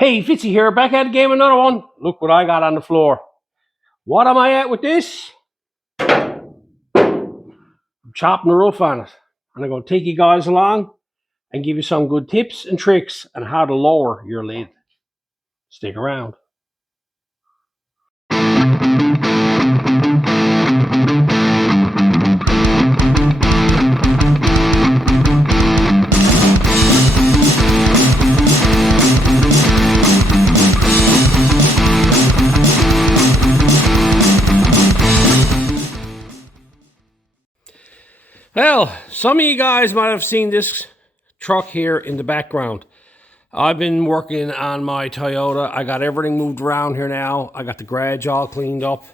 Hey, Fitzee here, back at the game, another one. Look what I got on the floor. What am I at with this? I'm chopping the roof on it. And I'm going to take you guys along and give you some good tips and tricks on how to lower your lid. Stick around. Well, some of you guys might have seen this truck here in the background. I've been working on my Toyota. I got everything moved around here now. I got the garage all cleaned up.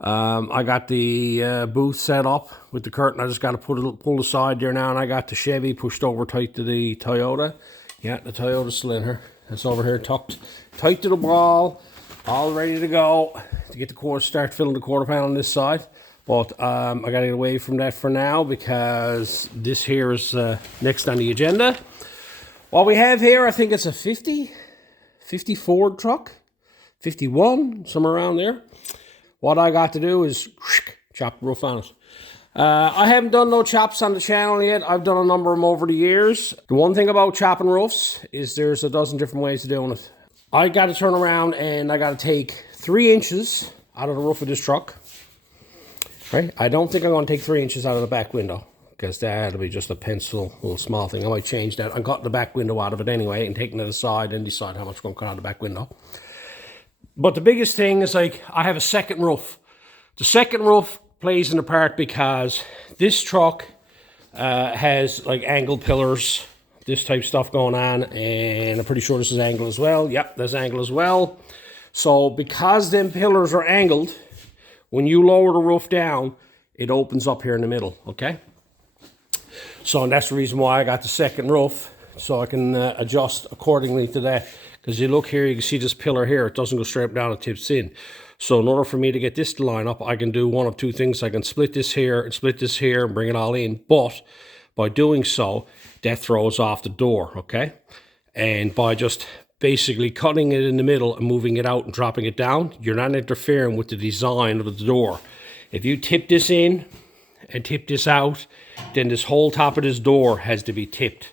I got the booth set up with the curtain. I just got to pull the side there now, and I got the Chevy pushed over tight to the Toyota. Yeah, the Toyota's still in here. It's over here tucked tight to the wall, all ready to go to get the start filling the quarter panel on this side. But I got to get away from that for now because this here is next on the agenda. What we have here, I think it's a 50 Ford truck, 51, somewhere around there. What I got to do is chop the roof on it. I haven't done no chops on the channel yet. I've done a number of them over the years. The one thing about chopping roofs is there's a dozen different ways of doing it. I got to turn around and I got to take 3 inches out of the roof of this truck. Right? I don't think I'm going to take 3 inches out of the back window because that'll be just a pencil, little small thing. I might change that. I'm cutting the back window out of it anyway and taking it aside and decide how much I'm going to cut out of the back window. But the biggest thing is, like, I have a second roof. The second roof plays in a part because this truck has like angled pillars, this type of stuff going on, and I'm pretty sure this is angled as well. Yep, there's angled as well. So because them pillars are angled, when you lower the roof down, it opens up here in the middle, okay? So that's the reason why I got the second roof, so I can adjust accordingly to that. Because you look here, you can see this pillar here. It doesn't go straight down, it tips in. So in order for me to get this to line up, I can do one of two things. I can split this here and bring it all in. But by doing so, that throws off the door, okay? And by just basically cutting it in the middle and moving it out and dropping it down, you're not interfering with the design of the door. If you tip this in and tip this out, then this whole top of this door has to be tipped.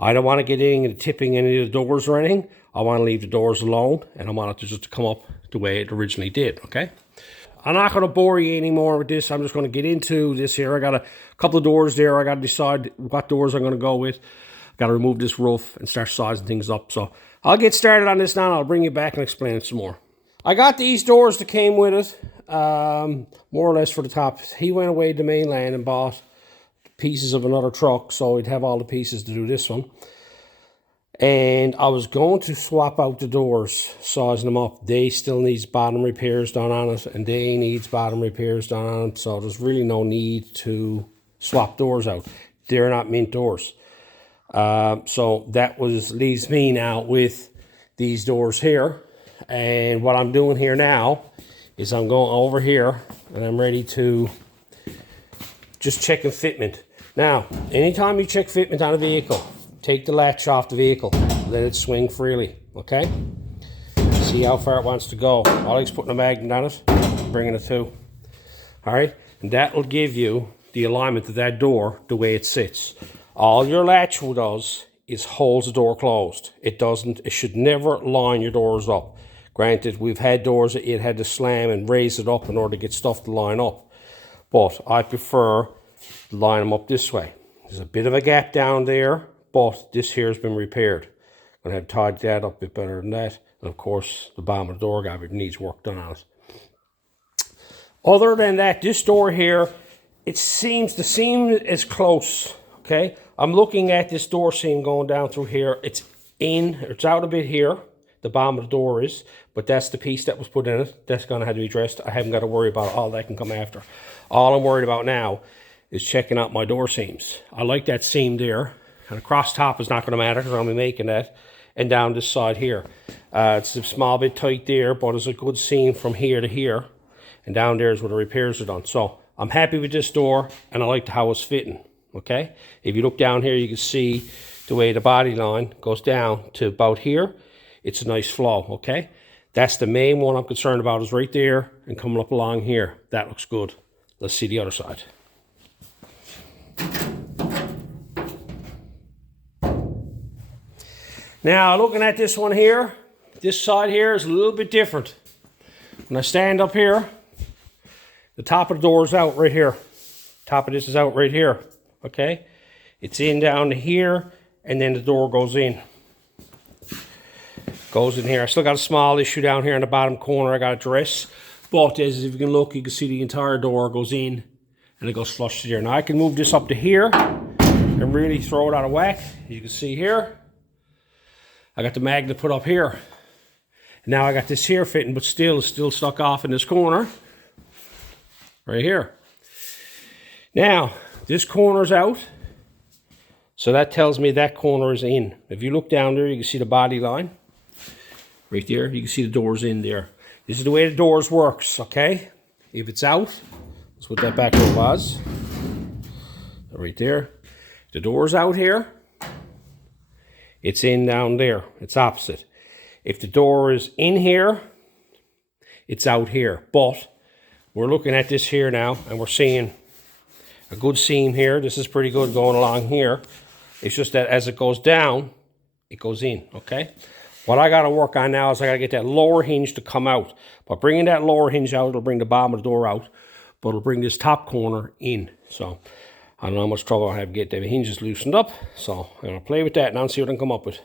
I don't want to get into tipping any of the doors or anything. I want to leave the doors alone, and I want it to just come up the way it originally did, okay? I'm not going to bore you anymore with this. I'm just going to get into this here. I got a couple of doors there. I got to decide what doors I'm going to go with. Got to remove this roof and start sizing things up. So I'll get started on this now, and I'll bring you back and explain it some more. I got these doors that came with it, more or less for the top. He went away to the mainland and bought pieces of another truck, so he'd have all the pieces to do this one. And I was going to swap out the doors, sizing them up. They still needs bottom repairs done on it, and they needs bottom repairs done on it, so there's really no need to swap doors out. They're not mint doors. So that leaves me now with these doors here. And what I'm doing here now is I'm going over here and I'm ready to just check fitment. Now, anytime you check fitment on a vehicle, take the latch off the vehicle, let it swing freely, okay? See how far it wants to go. I like putting a magnet on it, bringing it to. All right, and that will give you the alignment of that door the way it sits. All your latch does is holds the door closed. It should never line your doors up. Granted, we've had doors that it had to slam and raise it up in order to get stuff to line up. But I prefer to line them up this way. There's a bit of a gap down there, but this here has been repaired. I'm going to have tied that up a bit better than that. And of course, the bottom of the door guide needs work done on it. Other than that, this door here, the seam is close, okay? I'm looking at this door seam going down through here. It's out a bit here. The bottom of the door is, but that's the piece that was put in it. That's going to have to be addressed. I haven't got to worry about it. All that can come after. All I'm worried about now is checking out my door seams. I like that seam there. And across top is not going to matter because I'm going to be making that. And down this side here. It's a small bit tight there, but it's a good seam from here to here. And down there is where the repairs are done. So I'm happy with this door, and I like how it's fitting. Okay? If you look down here, you can see the way the body line goes down to about here. it's a nice flow, okay? That's the main one I'm concerned about, is right there and coming up along here. That looks good. Let's see the other side. Now, looking at this one here, this side here is a little bit different. When I stand up here, the top of the door is out right here. Top of this is out right here, okay? It's in down to here, and then the door goes in. Goes in here. I still got a small issue down here in the bottom corner I got to address. But as if you can look, you can see the entire door goes in, and it goes flush to there. Now I can move this up to here and really throw it out of whack. You can see here, I got the magnet put up here. Now I got this here fitting, but still, it's still stuck off in this corner. Right here. Now, this corner's out. So that tells me that corner is in. If you look down there, you can see the body line. Right there, you can see the doors in there. This is the way the doors works, okay? If it's out, that's what that back door was. Right there. The door's out here. It's in down there. It's opposite. If the door is in here, it's out here. But we're looking at this here now, and we're seeing a good seam here. This is pretty good going along here. It's just that as it goes down, it goes in, okay? What I got to work on now is I got to get that lower hinge to come out. By bringing that lower hinge out, it'll bring the bottom of the door out, but it'll bring this top corner in. So I don't know how much trouble I have to get the hinges loosened up. So I'm going to play with that now and see what I can come up with.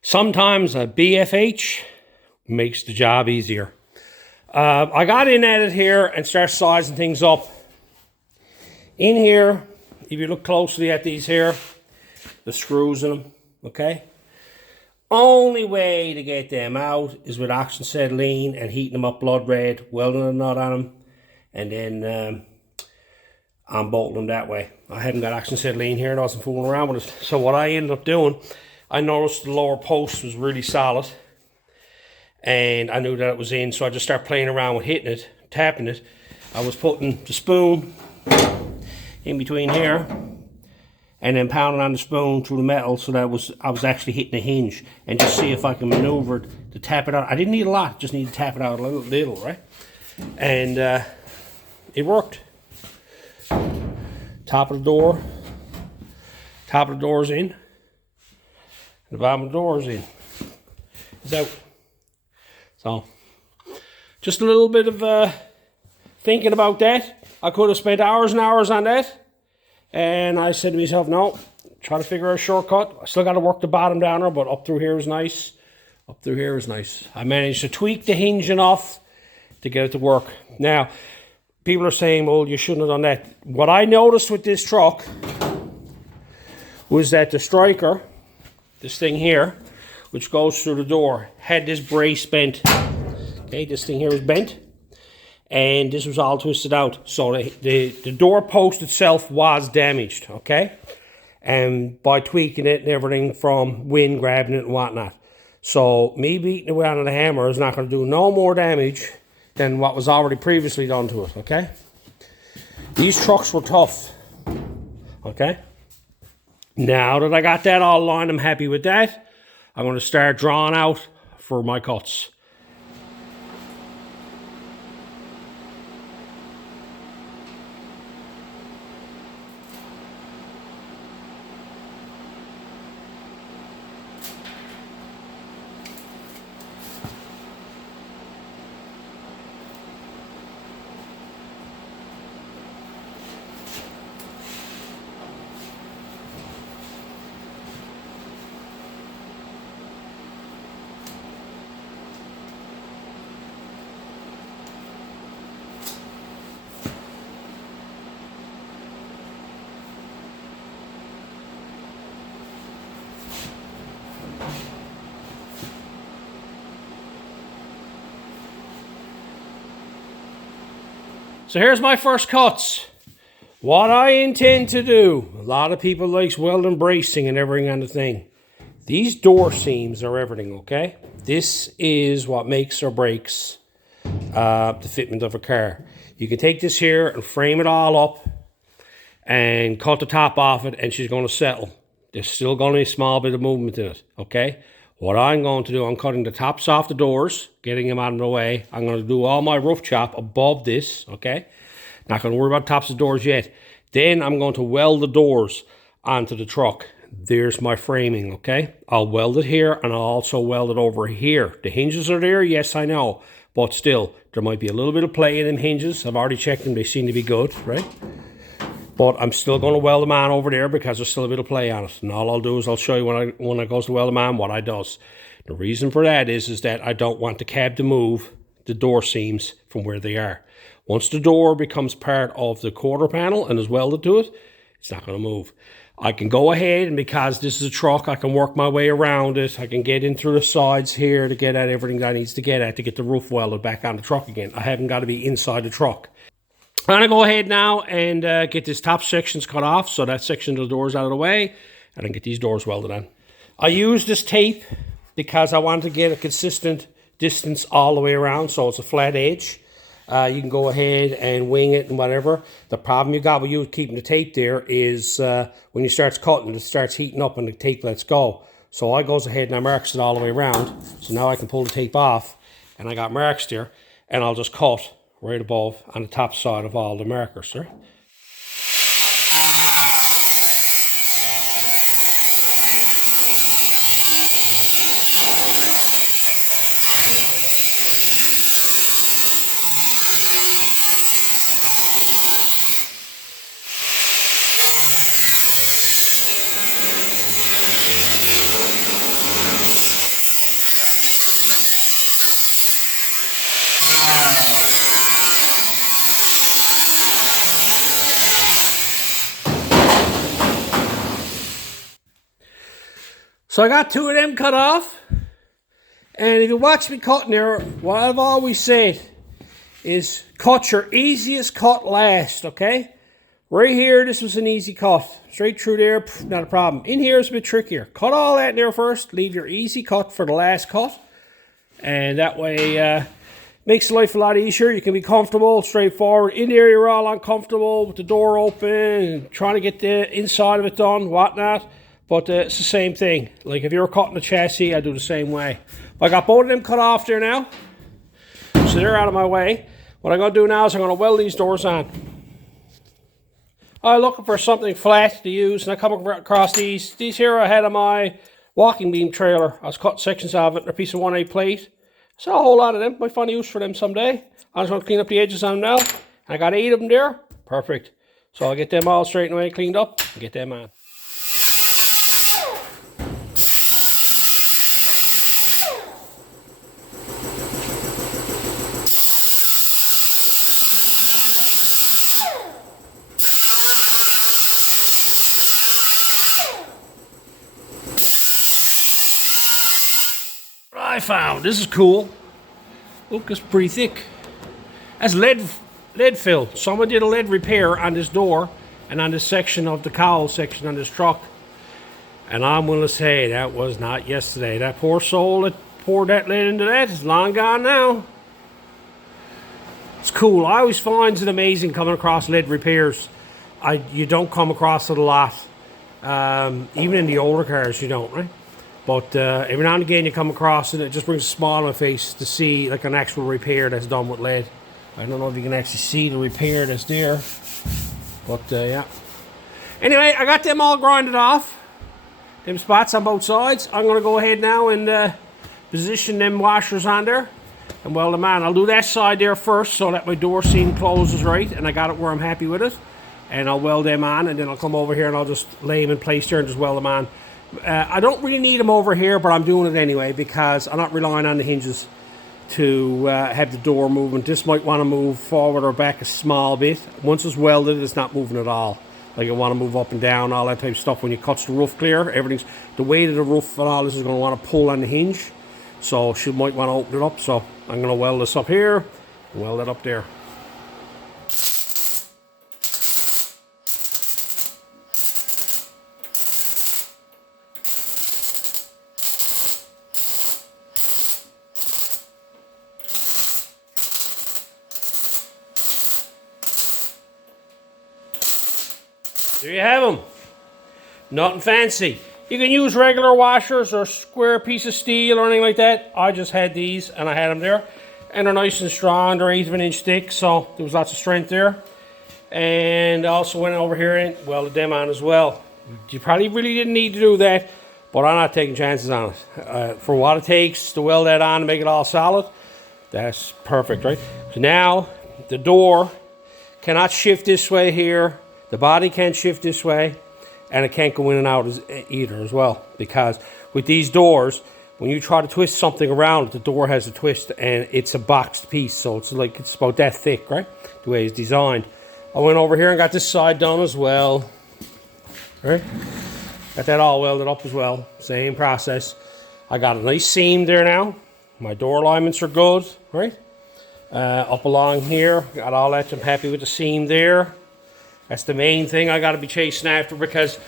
Sometimes a BFH makes the job easier. I got in at it here and start sizing things up. In here, if you look closely at these here, the screws in them, okay? Only way to get them out is with oxyacetylene and heating them up blood red, welding a nut on them, and then unbolting them that way. I hadn't got oxyacetylene here and I wasn't fooling around with it. So what I ended up doing, I noticed the lower post was really solid, and I knew that it was in, so I just started playing around with hitting it, tapping it. I was putting the spoon in between here, and then pounding on the spoon through the metal so that I was actually hitting the hinge, and just see if I can maneuver it to tap it out. I didn't need a lot, just need to tap it out a little, right? And it worked. Top of the door's in. The bottom of the door is in. It's out. So, just a little bit of thinking about that. I could have spent hours and hours on that. And I said to myself, no, try to figure out a shortcut. I still got to work the bottom down there, but up through here is nice. Up through here is nice. I managed to tweak the hinge enough to get it to work. Now, people are saying, well, you shouldn't have done that. What I noticed with this truck was that the striker, this thing here, which goes through the door, had this brace bent. Okay, this thing here was bent, and this was all twisted out. So the door post itself was damaged, okay? And by tweaking it and everything from wind grabbing it and whatnot. So me beating away on the hammer is not going to do no more damage than what was already previously done to it, okay? These trucks were tough, okay? Now that I got that all lined, I'm happy with that. I'm going to start drawing out for my cuts. So here's my first cuts. What I intend to do, a lot of people likes welding bracing and everything on the thing. These door seams are everything, okay? This is what makes or breaks the fitment of a car. You can take this here and frame it all up and cut the top off it, and she's going to settle. There's still going to be a small bit of movement in it, okay? What I'm going to do, I'm cutting the tops off the doors, getting them out of the way. I'm going to do all my roof chop above this, okay? Not going to worry about tops of doors yet. Then I'm going to weld the doors onto the truck. There's my framing, okay? I'll weld it here, and I'll also weld it over here. The hinges are there, yes, I know. But still, there might be a little bit of play in them hinges. I've already checked them. They seem to be good, right? But I'm still going to weld them on over there because there's still a bit of play on it. And all I'll do is I'll show you when I goes to weld them on what I does. The reason for that is that I don't want the cab to move the door seams from where they are. Once the door becomes part of the quarter panel and is welded to it, it's not going to move. I can go ahead, and because this is a truck, I can work my way around it. I can get in through the sides here to get at everything that I needs to get at to get the roof welded back on the truck again. I haven't got to be inside the truck. I'm going to go ahead now and get this top sections cut off, so that section of the door is out of the way, and then get these doors welded on. I use this tape because I want to get a consistent distance all the way around, so it's a flat edge. You can go ahead and wing it and whatever. The problem you got with you keeping the tape there is when you start cutting, it starts heating up and the tape lets go. So I goes ahead and I marks it all the way around. So now I can pull the tape off, and I got marks there, and I'll just cut right above on the top side of all the markers, right? So I got two of them cut off, and if you watch me cutting there, what I've always said is cut your easiest cut last, okay? Right here, this was an easy cut. Straight through there, not a problem. In here is a bit trickier. Cut all that in there first, leave your easy cut for the last cut, and that way makes life a lot easier. You can be comfortable, straightforward. In there, you're all uncomfortable with the door open and trying to get the inside of it done, whatnot. But it's the same thing. Like if you're cutting the chassis, I do the same way. I got both of them cut off there now. So they're out of my way. What I'm going to do now is I'm going to weld these doors on. I'm looking for something flat to use, and I come across these. These here I had on my walking beam trailer. I was cutting sections of it in a piece of 1/8 plate. So a whole lot of them. Might find a use for them someday. I'm just going to clean up the edges on them now. I got 8 of them there. Perfect. So I'll get them all straightened away, cleaned up, and get them on. I found this is cool. Look, it's pretty thick. That's lead fill. Someone did a lead repair on this door and on this section of the cowl section on this truck, and I'm gonna say that was not yesterday. That poor soul that poured that lead into that is long gone now. It's cool. I always find it amazing coming across lead repairs. You don't come across it a lot. Even in the older cars you don't, right? But every now and again you come across it, and it just brings a smile on my face to see like an actual repair that's done with lead. I don't know if you can actually see the repair that's there, but yeah. Anyway, I got them all grinded off, them spots on both sides. I'm going to go ahead now and position them washers on there and weld them on. I'll do that side there first so that my door seam closes right, and I got it where I'm happy with it. And I'll weld them on, and then I'll come over here and I'll just lay them in place there and just weld them on. I don't really need them over here, but I'm doing it anyway because I'm not relying on the hinges to have the door moving. This might want to move forward or back a small bit. Once it's welded, it's not moving at all. Like I want to move up and down, all that type of stuff. When you cut the roof clear, everything's the weight of the roof and all this is going to want to pull on the hinge. So she might want to open it up. So I'm going to weld this up here and weld it up there. There you have them. Nothing fancy. You can use regular washers or square piece of steel or anything like that. I just had these and I had them there. And they're nice and strong. They're 1/8 inch thick, so there was lots of strength there. And I also went over here and welded them on as well. You probably really didn't need to do that, but I'm not taking chances on it. For what it takes to weld that on and make it all solid, that's perfect, right? So now the door cannot shift this way here. The body can't shift this way, and it can't go in and out either as well, because with these doors, when you try to twist something around, the door has a twist and it's a boxed piece, so it's about that thick, right? The way it's designed. I went over here and got this side done as well. Right? Got that all welded up as well. Same process. I got a nice seam there now. My door alignments are good, right? Up along here, got all that. I'm happy with the seam there. That's the main thing I got to be chasing after, because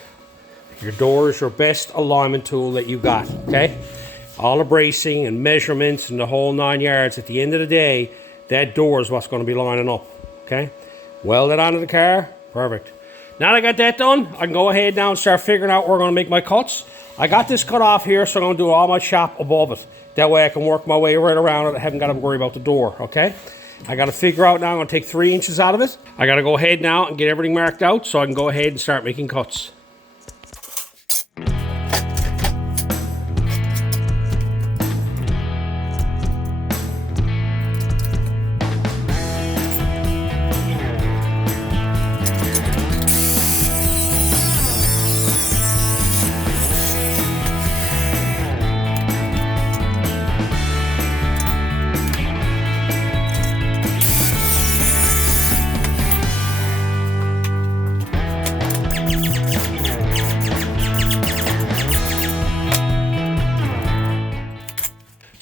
your door is your best alignment tool that you got, okay? All the bracing and measurements and the whole 9 yards. At the end of the day, that door is what's going to be lining up, okay? Weld it onto the car, perfect. Now that I got that done, I can go ahead now and start figuring out where I'm going to make my cuts. I got this cut off here, so I'm going to do all my chop above it. That way I can work my way right around it. I haven't got to worry about the door, okay? I got to figure out now, I'm going to take 3 inches out of it. I got to go ahead now and get everything marked out so I can go ahead and start making cuts.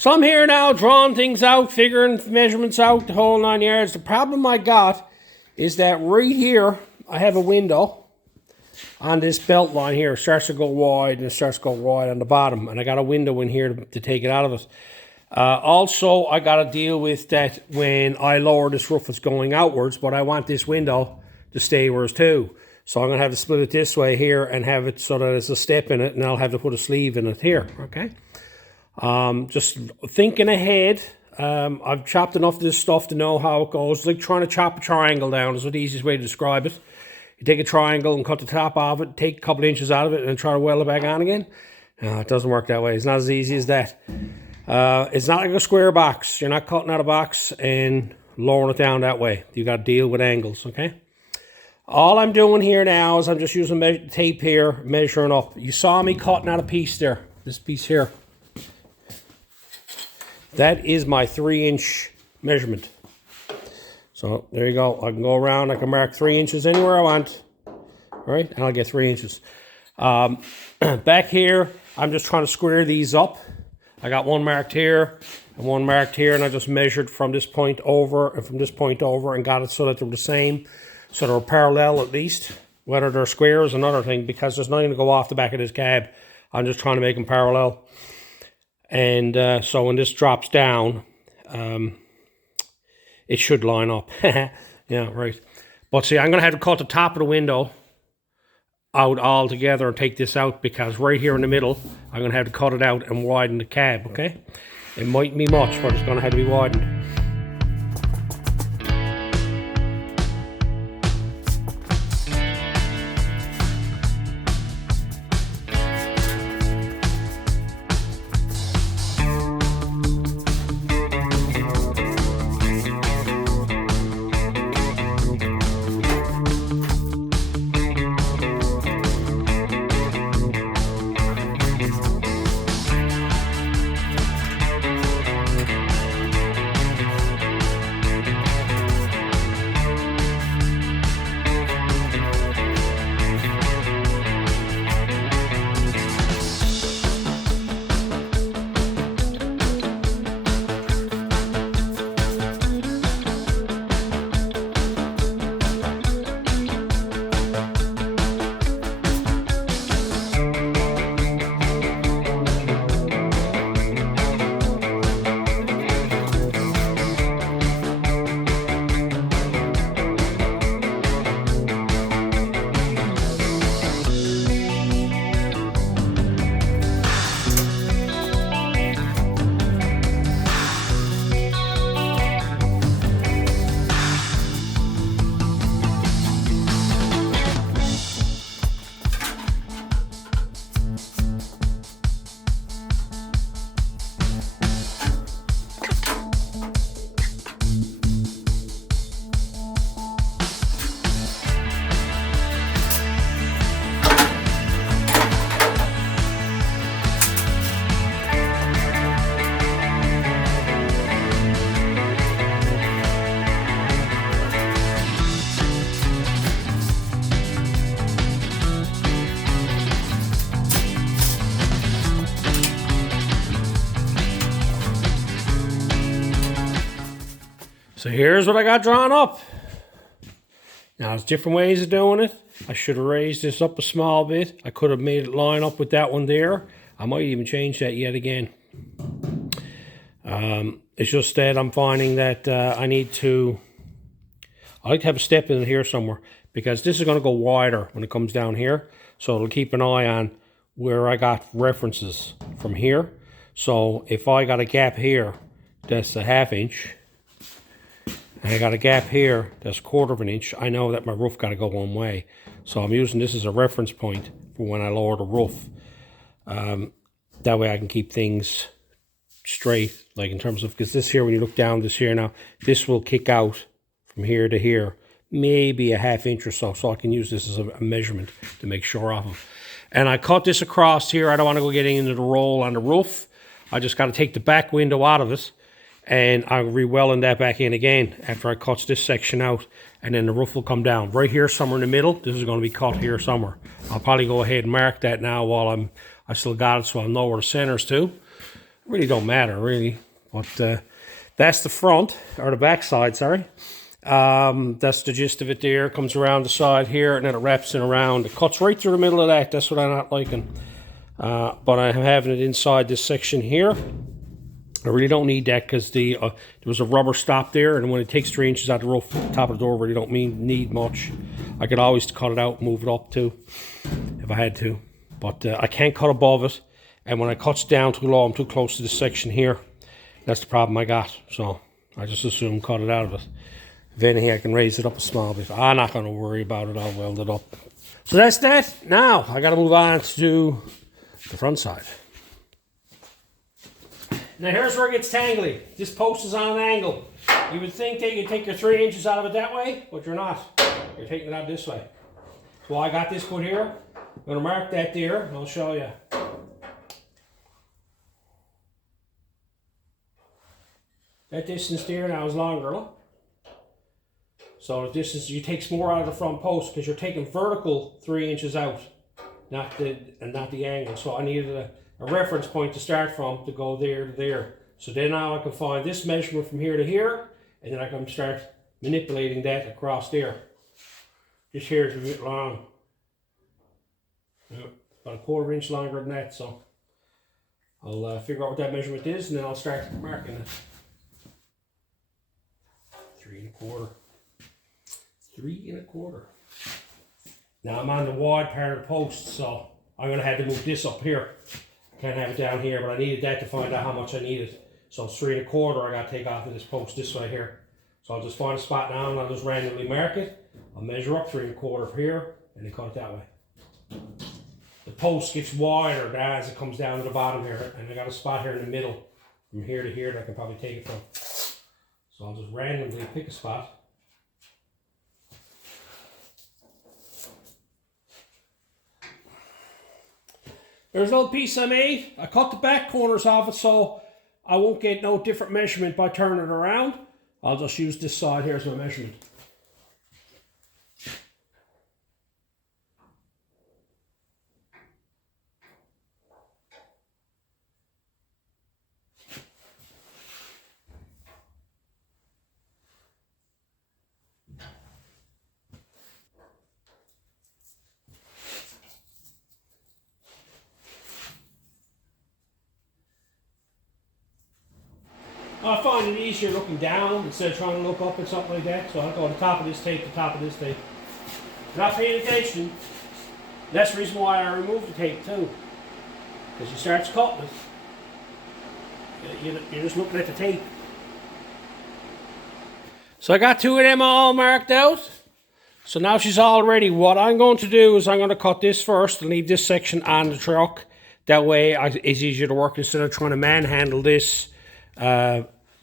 So I'm here now, drawing things out, figuring measurements out, the whole 9 yards. The problem I got is that right here, I have a window on this belt line here. It starts to go wide, and it starts to go wide on the bottom. And I got a window in here to take it out of it. Also, I got to deal with that when I lower this roof, it's going outwards, but I want this window to stay where it's too. So I'm going to have to split it this way here and have it so that there's a step in it, and I'll have to put a sleeve in it here, okay? Just thinking ahead. I've chopped enough of this stuff to know how it goes. It's like trying to chop a triangle down is the easiest way to describe it. You take a triangle and cut the top of it, take a couple of inches out of it, and try to weld it back on again. It doesn't work that way. It's not as easy as that. It's not like a square box. You're not cutting out a box and lowering it down that way. You got to deal with angles, okay? All I'm doing here now is I'm just using tape here, measuring up. You saw me cutting out a piece there, this piece here. That is my 3-inch measurement. So there you go. I can go around, I can mark 3 inches anywhere I want. All right, and I'll get 3 inches. Back here, I'm just trying to square these up. I got one marked here and one marked here, and I just measured from this point over and from this point over and got it so that they're the same, so they're parallel at least. Whether they're square is another thing, because there's nothing to go off the back of this cab. I'm just trying to make them parallel. And so when this drops down, it should line up. Yeah, right. But see, I'm going to have to cut the top of the window out altogether and take this out, because right here in the middle, I'm going to have to cut it out and widen the cab, okay? It mightn't be much, but it's going to have to be widened. So here's what I got drawn up. Now there's different ways of doing it. I should have raised this up a small bit. I could have made it line up with that one there. I might even change that yet again. It's just that I'm finding that I like to have a step in here somewhere, because this is going to go wider when it comes down here. So it'll keep an eye on where I got references from here. So if I got a gap here, that's a 1/2 inch. And I got a gap here, that's 1/4 of an inch. I know that my roof got to go one way. So I'm using this as a reference point for when I lower the roof. That way I can keep things straight, like in terms of, because this here, when you look down this here now, this will kick out from here to here, maybe a 1/2 inch or so. So I can use this as a measurement to make sure of them. And I cut this across here. I don't want to go getting into the roll on the roof. I just got to take the back window out of it, and I'm re-welding that back in again after I cut this section out, and then the roof will come down. Right here, somewhere in the middle, this is going to be cut here somewhere. I'll probably go ahead and mark that now while I still got it, so I'll know where the center's to. Really don't matter, really. But that's the front, or the back side, sorry. That's the gist of it there. Comes around the side here, and then it wraps in around. It cuts right through the middle of that. That's what I'm not liking. But I'm having it inside this section here. I really don't need that, because there was a rubber stop there, and when it takes 3 inches out of the roof, the top of the door, really don't need much. I could always cut it out and move it up too, if I had to. But I can't cut above it, and when I cut down too low, I'm too close to this section here. That's the problem I got, so I just assume cut it out of it. If anything, I can raise it up a small bit. I'm not going to worry about it. I'll weld it up. So that's that. Now, I got to move on to the front side. Now, here's where it gets tangly. This post is on an angle. You would think that you'd take your 3 inches out of it that way, but you're not. You're taking it out this way. So I got this put here. I'm going to mark that there, and I'll show you. That distance there now is longer, look. So the distance, you take more out of the front post, because you're taking vertical 3 inches out, not the angle. So I needed a reference point to start from to go there to there. So then now I can find this measurement from here to here, and then I can start manipulating that across there. This here is a bit long. Yeah, about 1/4 inch longer than that, so I'll figure out what that measurement is, and then I'll start marking it. 3 1/4. 3 1/4. Now I'm on the wide part of the post, so I'm going to have to move this up here. Can't have it down here, but I needed that to find out how much I needed. So it's 3 1/4 I got to take off of this post this way here. So I'll just find a spot now, and I'll just randomly mark it. I'll measure up 3 1/4 here, and then cut it that way. The post gets wider as it comes down to the bottom here, and I got a spot here in the middle from here to here that I can probably take it from. So I'll just randomly pick a spot. There's a little piece I made. I cut the back corners off it so I won't get no different measurement by turning it around. I'll just use this side here as my measurement. I find it easier looking down instead of trying to look up and something like that. So I'll go to the top of this tape, the top of this tape. Not paying attention. That's the reason why I removed the tape too. Because you start cutting it, you're just looking at the tape. So I got 2 of them all marked out. So now she's all ready. What I'm going to do is I'm going to cut this first and leave this section on the truck. That way it's easier to work instead of trying to manhandle this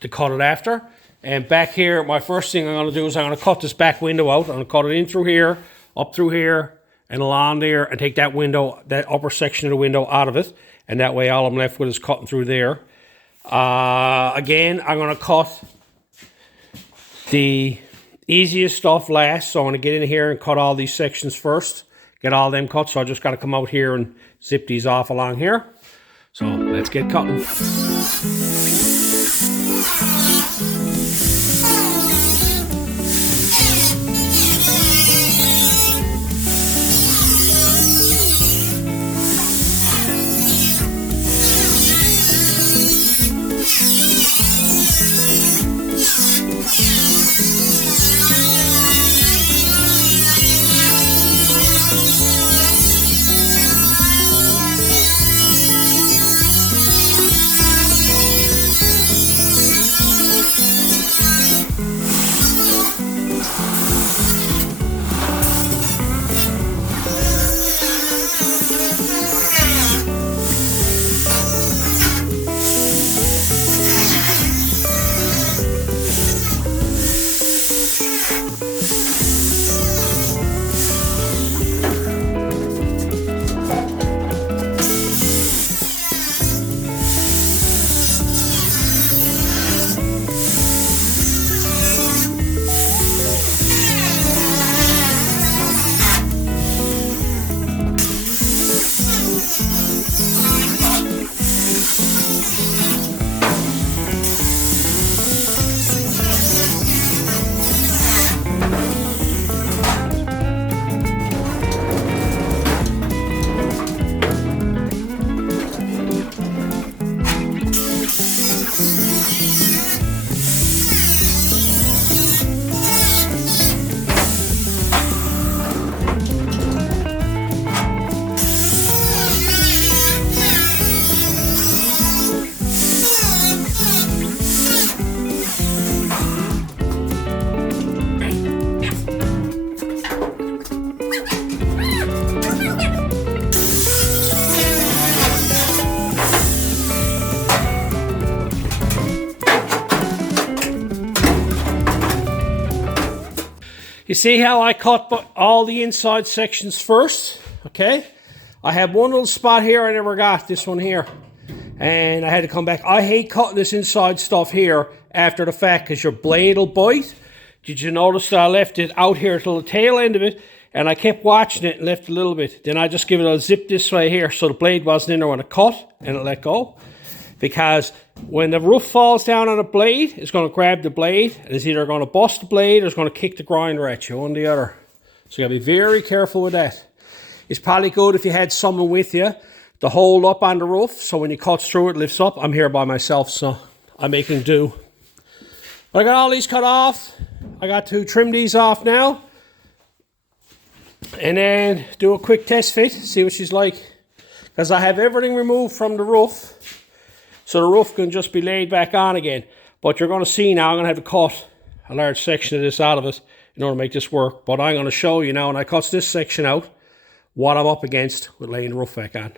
to cut it after. And back here, my first thing I'm going to do is I'm going to cut this back window out. I'm going to cut it in through here, up through here, and along there, and take that window, that upper section of the window out of it. And that way all I'm left with is cutting through there. Again, I'm going to cut the easiest stuff last. So I'm going to get in here and cut all these sections first. Get all them cut. So I just got to come out here and zip these off along here. So let's get cutting. You see how I cut all the inside sections first? Okay. I have one little spot here I never got, this one here. And I had to come back. I hate cutting this inside stuff here after the fact because your blade will bite. Did you notice that I left it out here till the tail end of it? And I kept watching it and left a little bit. Then I just give it a zip this way here so the blade wasn't in there when I cut and it let go. Because when the roof falls down on a blade, it's going to grab the blade and it's either going to bust the blade or it's going to kick the grinder at you, one or the other. So you got to be very careful with that. It's probably good if you had someone with you to hold up on the roof so when you cut through it lifts up. I'm here by myself, so I'm making do. But I got all these cut off. I got to trim these off now. And then do a quick test fit, see what she's like. Because I have everything removed from the roof. So the roof can just be laid back on again. But you're going to see now I'm going to have to cut a large section of this out of it in order to make this work. But I'm going to show you now when I cut this section out what I'm up against with laying the roof back on.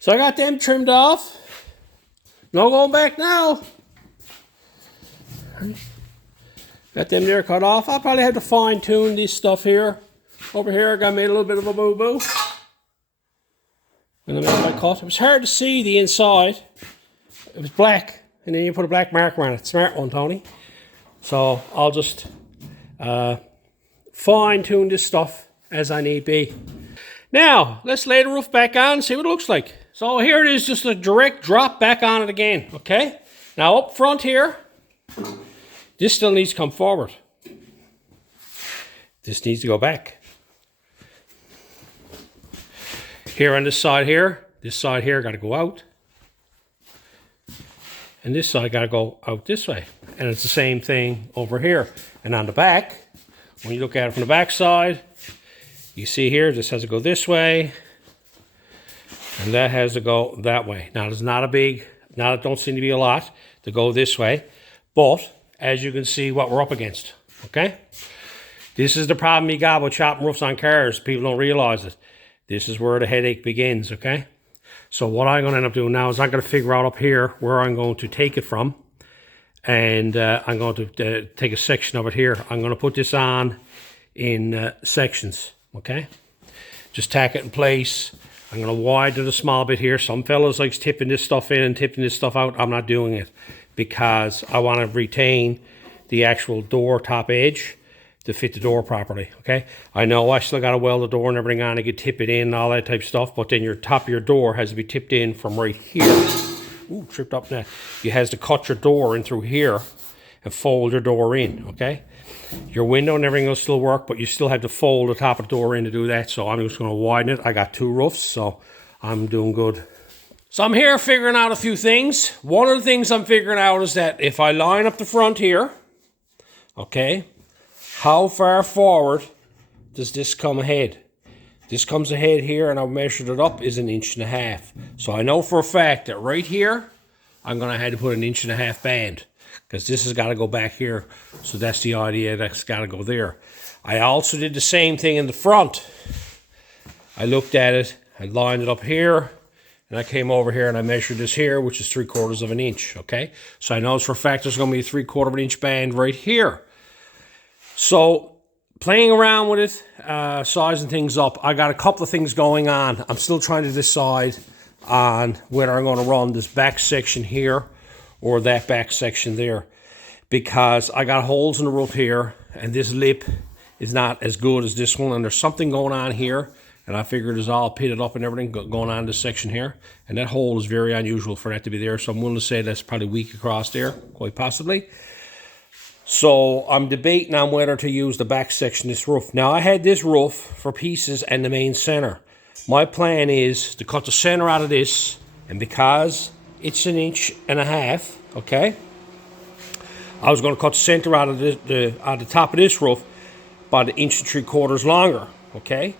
So I got them trimmed off. No going back now. Got them there cut off. I'll probably have to fine tune this stuff here. Over here I got made a little bit of a boo-boo. And then I cut. It was hard to see the inside. It was black. And then you put a black marker on it. Smart one, Tony. So I'll just fine tune this stuff as I need be. Now, let's lay the roof back on and see what it looks like. So here it is, just a direct drop back on it again, okay? Now up front here, this still needs to come forward. This needs to go back. Here on this side here got to go out. And this side got to go out this way. And it's the same thing over here. And on the back, when you look at it from the back side, you see here, this has to go this way. And that has to go that way. Now, there's not a big, it don't seem to be a lot to go this way. But, as you can see what we're up against, okay? This is the problem you got with chopping roofs on cars. People don't realize it. This is where the headache begins, okay? So what I'm going to end up doing now is I'm going to figure out up here where I'm going to take it from. And I'm going to take a section of it here. I'm going to put this on in sections, okay? Just tack it in place. I'm going to widen it a small bit here. Some fellas likes tipping this stuff in and tipping this stuff out. I'm not doing it because I want to retain the actual door top edge to fit the door properly, okay? I know I still got to weld the door and everything on. I could tip it in and all that type of stuff, but then your top of your door has to be tipped in from right here. Ooh, tripped up now. You has to cut your door in through here and fold your door in, okay? Your window and everything will still work, but you still have to fold the top of the door in to do that. So I'm just going to widen it. I got two roofs, so I'm doing good. So I'm here figuring out a few things. One of the things I'm figuring out is that if I line up the front here, okay, how far forward does this come ahead? This comes ahead here, and I've measured it up, is 1.5 inches. So I know for a fact that right here, I'm going to have to put 1.5 inch band. Because this has got to go back here. So that's the idea, that's got to go there. I also did the same thing in the front. I looked at it, I lined it up here, and I came over here and I measured this here, which is 3/4 of an inch, okay? So I know for a fact there's going to be a 3/4 of an inch band right here. So playing around with it, sizing things up, I got a couple of things going on. I'm still trying to decide on whether I'm going to run this back section here or that back section there, because I got holes in the roof here and this lip is not as good as this one, and there's something going on here, and I figured it's all pitted up and everything going on in this section here, and that hole is very unusual for that to be there, so I'm willing to say that's probably weak across there, quite possibly. So I'm debating on whether to use the back section of this roof. Now I had this roof for pieces and the main center. My plan is to cut the center out of this, and because it's 1.5 inches, okay, I was going to cut the center out of the top of this roof about 1 3/4 inches longer, okay,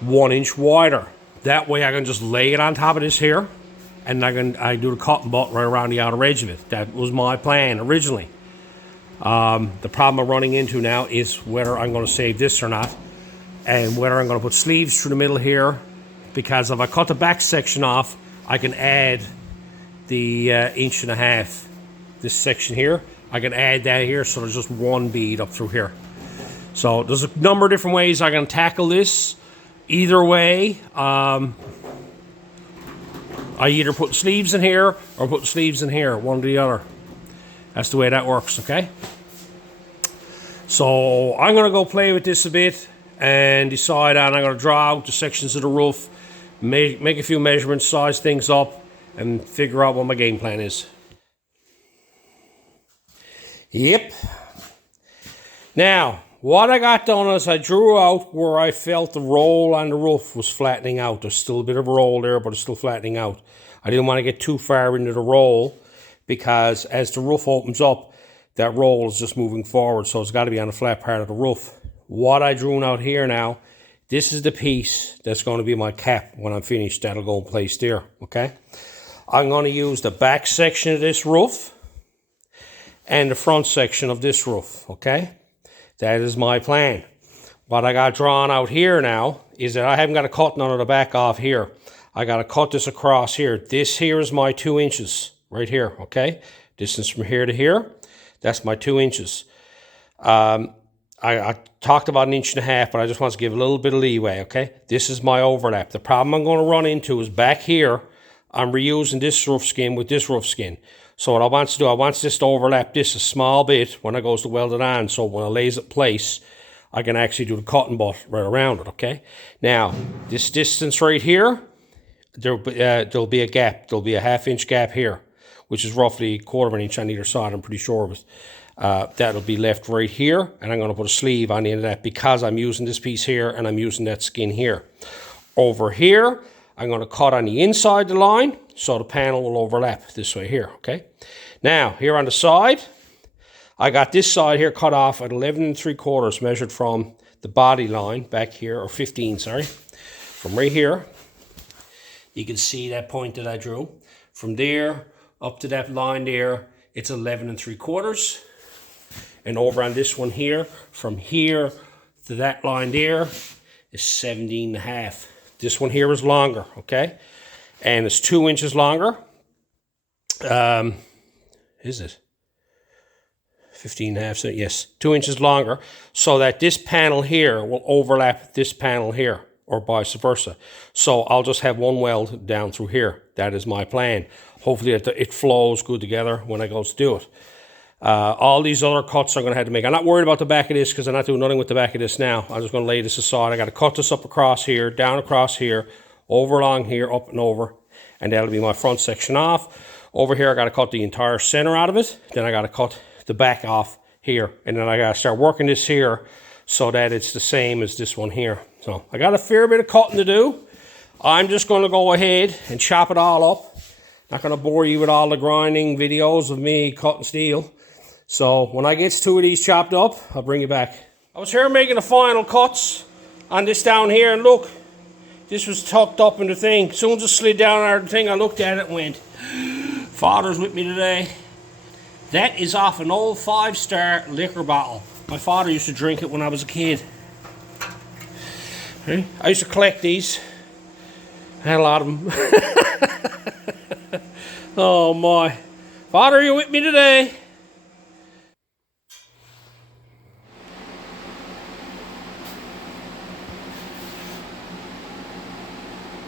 1 inch wider. That way I can just lay it on top of this here, and I do the cotton butt right around the outer edge of it. That was my plan originally. The problem I'm running into now is whether I'm going to save this or not, and whether I'm going to put sleeves through the middle here, because if I cut the back section off, I can add the 1.5 inches. This section here, I can add that here, so there's just one bead up through here. So there's a number of different ways I can tackle this. Either way, I either put sleeves in here or put sleeves in here, one or the other. That's the way that works, okay? So I'm gonna go play with this a bit and decide on, I'm gonna draw out the sections of the roof, make a few measurements, size things up, and figure out what my game plan is. Yep. Now, what I got done is I drew out where I felt the roll on the roof was flattening out. There's still a bit of a roll there, but it's still flattening out. I didn't want to get too far into the roll because as the roof opens up, that roll is just moving forward, so it's got to be on the flat part of the roof. What I drew out here now, this is the piece that's going to be my cap when I'm finished. That'll go in place there, okay? I'm going to use the back section of this roof and the front section of this roof, okay? That is my plan. What I got drawn out here now is that I haven't got to cut none of the back off here. I got to cut this across here. This here is my 2 inches right here, okay? Distance from here to here, that's my 2 inches. I talked about 1.5 inches, but I just want to give a little bit of leeway, okay? This is my overlap. The problem I'm going to run into is back here, I'm reusing this roof skin with this roof skin. So what I want to do, I want this to overlap this a small bit when it goes to weld it on, so when I lays it in place, I can actually do the cotton butt right around it, okay? Now, this distance right here, there'll be a gap. There'll be a 1/2 inch gap here, which is roughly 1/4 inch on either side, I'm pretty sure of it. That'll be left right here, and I'm going to put a sleeve on the end of that because I'm using this piece here and I'm using that skin here. Over here, I'm going to cut on the inside the line so the panel will overlap this way here, okay? Now, here on the side, I got this side here cut off at 11 3/4 measured from the body line back here, or 15, sorry. From right here, you can see that point that I drew. From there up to that line there, it's 11 3/4. And over on this one here, from here to that line there, is 17.5. This one here is longer, okay? And it's 2 inches longer. Is it? 15.5, so yes, 2 inches longer, so that this panel here will overlap this panel here, or vice versa. So I'll just have one weld down through here. That is my plan. Hopefully it flows good together when I go to do it. All these other cuts I'm going to have to make. I'm not worried about the back of this because I'm not doing nothing with the back of this now. I'm just going to lay this aside. I got to cut this up across here, down across here, over along here, up and over, and that'll be my front section off. Over here, I got to cut the entire center out of it. Then I got to cut the back off here, and then I got to start working this here so that it's the same as this one here. So I got a fair bit of cutting to do. I'm just going to go ahead and chop it all up. Not going to bore you with all the grinding videos of me cutting steel. So when I get 2 of these chopped up, I'll bring you back. I was here making the final cuts on this down here, and look, this was tucked up in the thing. As soon as it slid down out of the thing, I looked at it and went, Father's with me today. That is off an old 5-star liquor bottle. My father used to drink it when I was a kid. I used to collect these. I had a lot of them. Oh my. Father, are you with me today?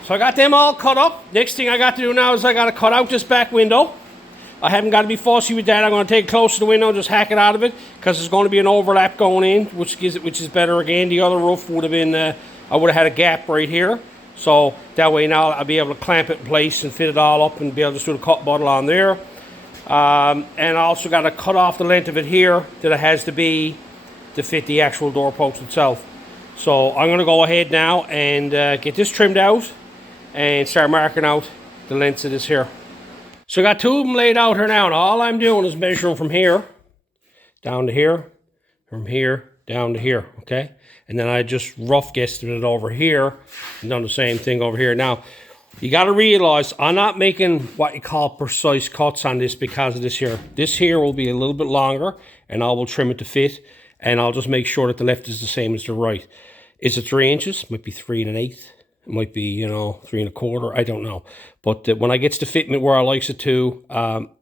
So I got them all cut up. Next thing I got to do now is I got to cut out this back window. I haven't got to be fussy with that. I'm going to take it close to the window and just hack it out of it because there's going to be an overlap going in, which is better again. The other roof would have been, I would have had a gap right here. So that way now I'll be able to clamp it in place and fit it all up and be able to just do the cut bottle on there. And I also got to cut off the length of it here that it has to be to fit the actual door post itself. So I'm going to go ahead now and get this trimmed out and start marking out the lengths of this here. So I got 2 of them laid out here now, and all I'm doing is measuring from here down to here, from here down to here, okay? And then I just rough guesstimated over here and done the same thing over here. Now, You got to realize I'm not making what you call precise cuts on this because of this here. This here will be a little bit longer, and I will trim it to fit, and I'll just make sure that the left is the same as the right. Is it 3 inches? Might be 3 1/8. It might be, you know, 3 1/4. I don't know. But when I get to fitting it where I likes it to,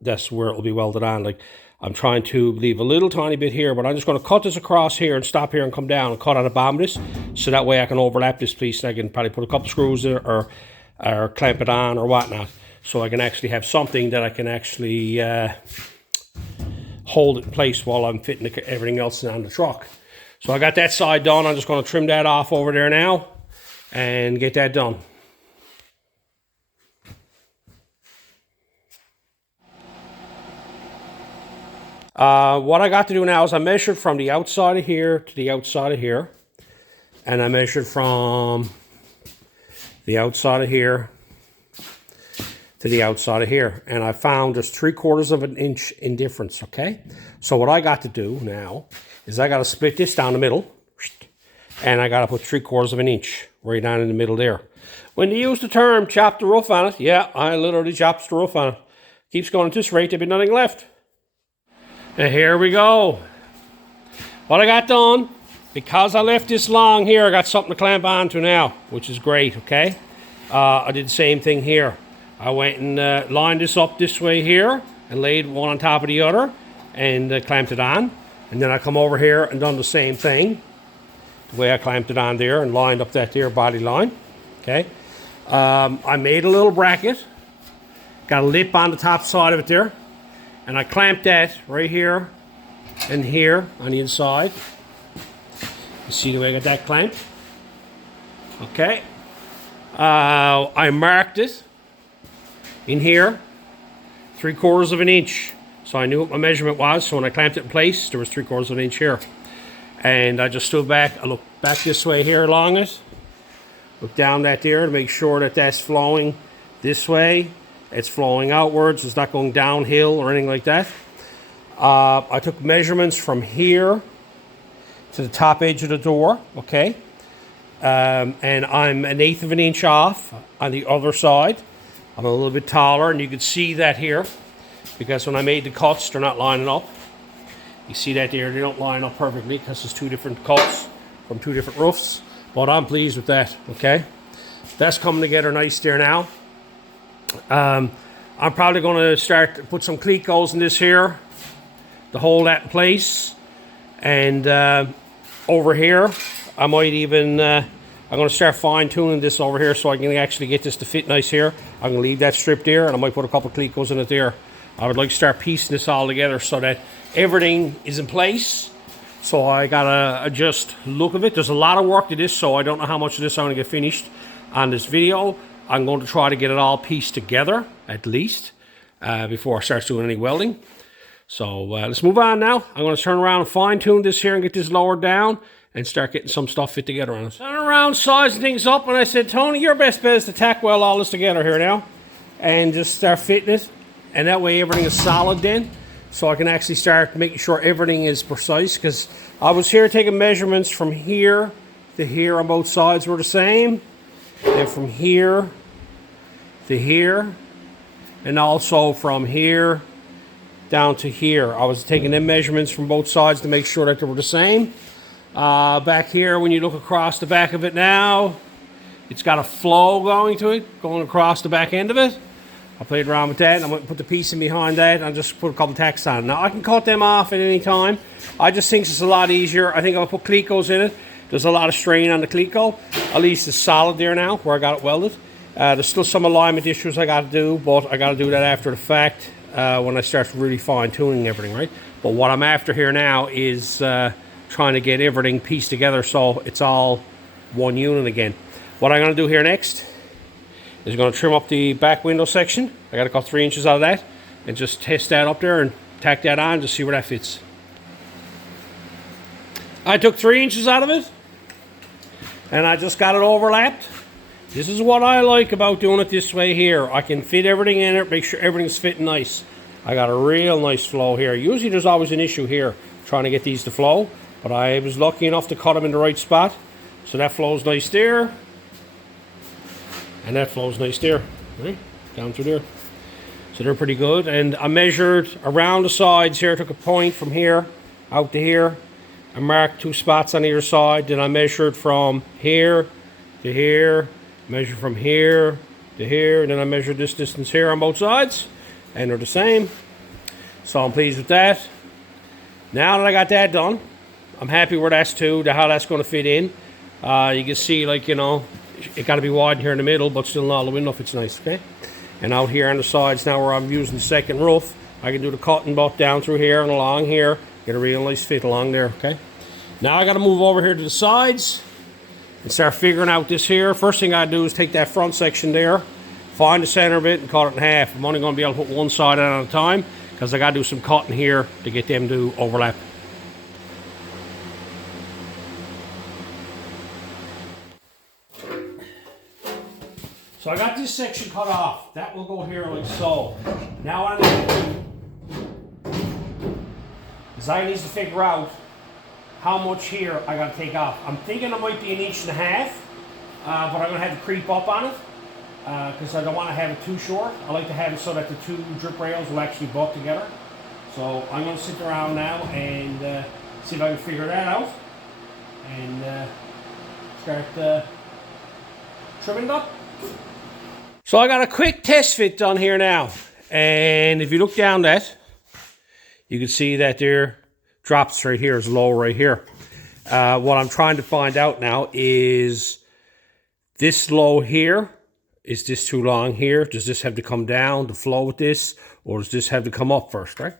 that's where it will be welded on. Like, I'm trying to leave a little tiny bit here, but I'm just going to cut this across here and stop here and come down and cut out the bottom of this, so that way I can overlap this piece and I can probably put a couple screws there or clamp it on or whatnot, so I can actually have something that I can actually hold it in place while I'm fitting everything else on the truck. So I got that side done. I'm just going to trim that off over there now and get that done. What I got to do now is I measured from the outside of here to the outside of here, and I measured from the outside of here to the outside of here, and I found just 3/4 of an inch in difference. Okay, so what I got to do now is I got to split this down the middle, and I got to put 3/4 of an inch right down in the middle there. When they use the term chop the roof on it, yeah, I literally chopped the roof on it. Keeps going at this rate, there'll be nothing left. And here we go. What I got done, because I left this long here, I got something to clamp onto now, which is great, okay? I did the same thing here. I went and lined this up this way here and laid one on top of the other and clamped it on. And then I come over here and done the same thing, the way I clamped it on there and lined up that there body line, okay? I made a little bracket, got a lip on the top side of it there, and I clamped that right here and here on the inside. You see the way I got that clamped? Okay. I marked it in here 3/4 of an inch. So I knew what my measurement was. So when I clamped it in place, there was 3/4 of an inch here. And I just stood back. I looked back this way here along it. Look down that there to make sure that that's flowing this way. It's flowing outwards. It's not going downhill or anything like that. I took measurements from here to the top edge of the door, okay? And I'm 1/8 of an inch off on the other side. I'm a little bit taller, and you can see that here, because when I made the cuts, they're not lining up. You see that there, they don't line up perfectly because it's 2 different cuts from 2 different roofs, but I'm pleased with that, okay? That's coming together nice there now. I'm probably going to start to put some cleat goals in this here to hold that in place, and over here I might even I'm going to start fine-tuning this over here so I can actually get this to fit nice here. I'm going to leave that strip there, and I might put a couple of cleat goals in it there. I would like to start piecing this all together so that everything is in place. So I gotta adjust the look of it. There's a lot of work to this, so I don't know how much of this I'm going to get finished on this video. I'm going to try to get it all pieced together, at least, before I start doing any welding. So let's move on now. I'm going to turn around and fine-tune this here and get this lowered down and start getting some stuff fit together on it. Turn around, sizing things up, and I said, Tony, your best bet is to tack weld all this together here now and just start fitting it. And that way everything is solid then, so I can actually start making sure everything is precise, because I was here taking measurements from here to here on both sides were the same. And from here to here, and also from here down to here. I was taking them measurements from both sides to make sure that they were the same. Back here, when you look across the back of it now, it's got a flow going to it, going across the back end of it. I played around with that, and I'm going to put the piece in behind that, and I'll just put a couple tacks on. Now, I can cut them off at any time. I just think it's a lot easier. I think I'll put cleat goals in it. There's a lot of strain on the cleat goal. At least it's solid there now, where I got it welded. There's still some alignment issues I got to do, but I got to do that after the fact when I start really fine-tuning everything, right? But what I'm after here now is trying to get everything pieced together so it's all one unit again. What I'm going to do here next is going to trim up the back window section. I got to cut 3 inches out of that and just test that up there and tack that on to see where that fits. I took 3 inches out of it and I just got it overlapped. This is what I like about doing it this way here. I can fit everything in it, make sure everything's fitting nice. I got a real nice flow here. Usually there's always an issue here trying to get these to flow, but I was lucky enough to cut them in the right spot. So that flows nice there. And that flows nice there, right? Down through there. So they're pretty good. And I measured around the sides here, took a point from here out to here. I marked 2 spots on either side. Then I measured from here to here, measured from here to here, and then I measured this distance here on both sides, and they're the same. So I'm pleased with that. Now that I got that done, I'm happy where that's to, how that's going to fit in. You can see, like, you know, it got to be wide here in the middle, but still not all the way enough. It's nice, okay? And out here on the sides now where I'm using the second roof, I can do the cutting both down through here and along here. Get a real nice fit along there, okay? Now I got to move over here to the sides and start figuring out this here. First thing I do is take that front section there, find the center of it, and cut it in half. I'm only going to be able to put one side out at a time because I got to do some cutting here to get them to overlap. So I got this section cut off. That will go here like so. Now what I'm going to do is I need to figure out how much here I got to take off. I'm thinking it might be 1.5 inches, but I'm going to have to creep up on it because I don't want to have it too short. I like to have it so that the 2 drip rails will actually butt together. So I'm going to sit around now and see if I can figure that out and start trimming it up. So I got a quick test fit done here now, and if you look down that, you can see that there drops right here, is low right here. What I'm trying to find out now is this low here, is this too long here? Does this have to come down to flow with this, or does this have to come up first, right?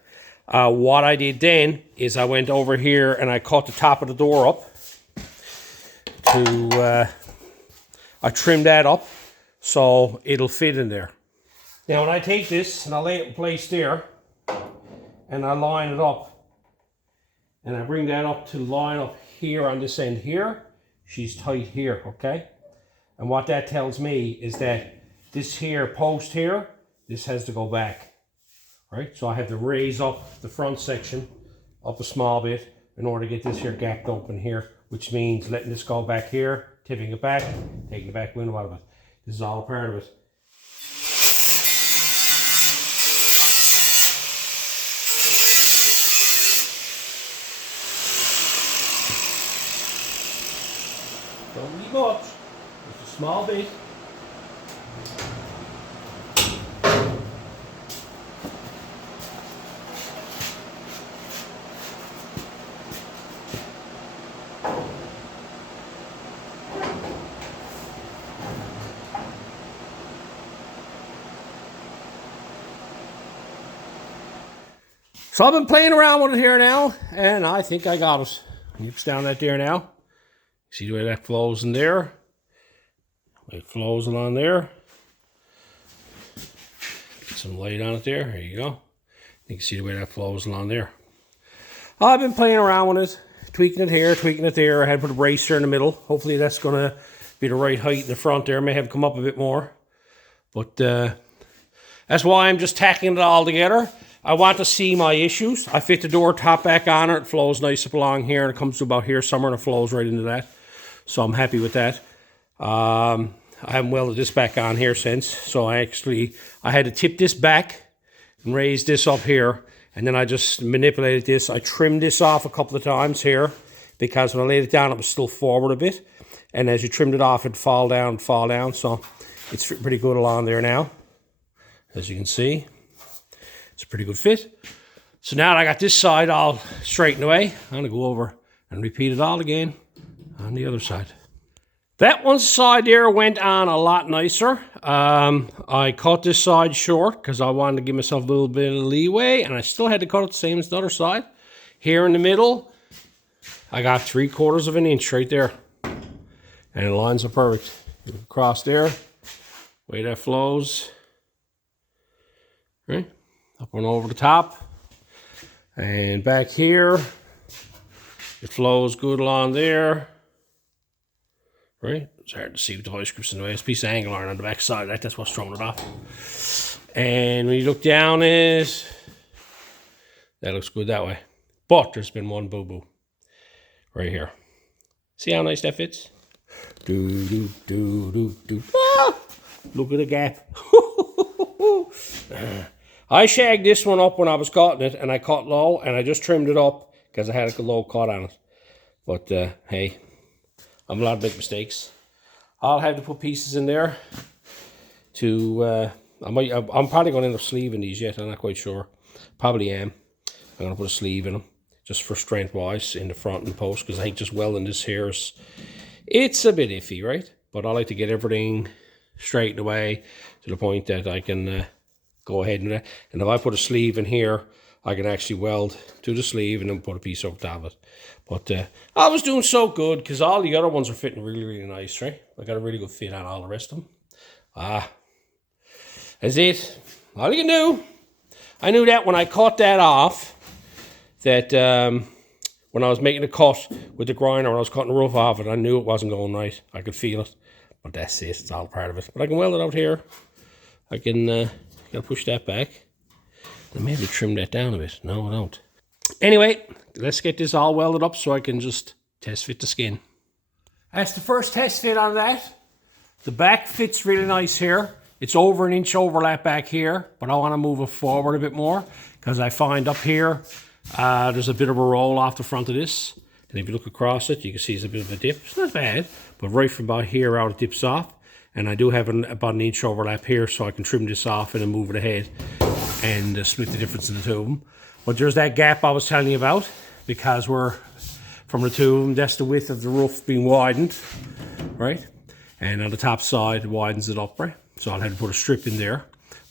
What I did then is I went over here and I cut the top of the door up to, I trimmed that up so it'll fit in there. Now when I take this and I lay it in place there and I line it up and I bring that up to line up here on this end here, she's tight here, okay? And what that tells me is that this here post here, this has to go back, right? So I have to raise up the front section up a small bit in order to get this here gapped open here, which means letting this go back here, tipping it back, taking the back window out of it. This is all a part of it. Don't need much, just a small bit. So I've been playing around with it here now, and I think I got it. It's down that there now. See the way that flows in there? It flows along there. Get some light on it there. There you go. You can see the way that flows along there. I've been playing around with it, tweaking it here, tweaking it there. I had to put a bracer in the middle. Hopefully that's going to be the right height in the front there. May have come up a bit more. But that's why I'm just tacking it all together. I want to see my issues. I fit the door top back on it. It flows nice up along here, and it comes to about here somewhere, and it flows right into that. So I'm happy with that. I haven't welded this back on here since. So I had to tip this back and raise this up here. And then I just manipulated this. I trimmed this off a couple of times here because when I laid it down, it was still forward a bit. And as you trimmed it off, it'd fall down. So it's pretty good along there now, as you can see. It's a pretty good fit. So now that I got this side all straightened away, I'm going to go over and repeat it all again on the other side. That one side there went on a lot nicer. I cut this side short because I wanted to give myself a little bit of leeway, and I still had to cut it the same as the other side. Here in the middle, I got 3/4 of an inch right there. And it lines up perfect. Across there, way that flows. Right? Up and over the top, and back here, it flows good along there, right? It's hard to see with the vice grips in the way. It's a piece of angle iron on the back side, right? That's what's throwing it off. And when you look down it, that looks good that way. But there's been one boo-boo right here. See how nice that fits? Do, do, do, do, do. Ah! Look at the gap. I shagged this one up when I was cutting it, and I cut low, and I just trimmed it up because I had a low cut on it. But hey, I'm allowed to make mistakes. I'll have to put pieces in there to, I'm probably going to end up sleeving these yet. I'm not quite sure. Probably am. I'm going to put a sleeve in them just for strength wise in the front and post, because I think just welding this here is, it's a bit iffy, right? But I like to get everything straightened away to the point that I can go ahead and if I put a sleeve in here, I can actually weld to the sleeve and then put a piece over top of it. But I was doing so good because all the other ones are fitting really, really nice, right? I got a really good fit on all the rest of them. That's it. All you can do. I knew that when I cut that off, that when I was making the cut with the grinder, when I was cutting the roof off it, I knew it wasn't going right. I could feel it. But that's it. It's all part of it. But I can weld it out here. I can gotta push that back. And maybe trim that down a bit. No, I don't. Anyway, let's get this all welded up so I can just test fit the skin. That's the first test fit on that. The back fits really nice here. It's over an inch overlap back here, but I want to move it forward a bit more because I find up here there's a bit of a roll off the front of this. And if you look across it, you can see it's a bit of a dip. It's not bad, but right from about here out it dips off. And I do have about an inch overlap here, so I can trim this off and then move it ahead and split the difference in the two of them. But there's that gap I was telling you about, because we're from the two of them, that's the width of the roof being widened, right? And on the top side, it widens it up, right? So I'll have to put a strip in there,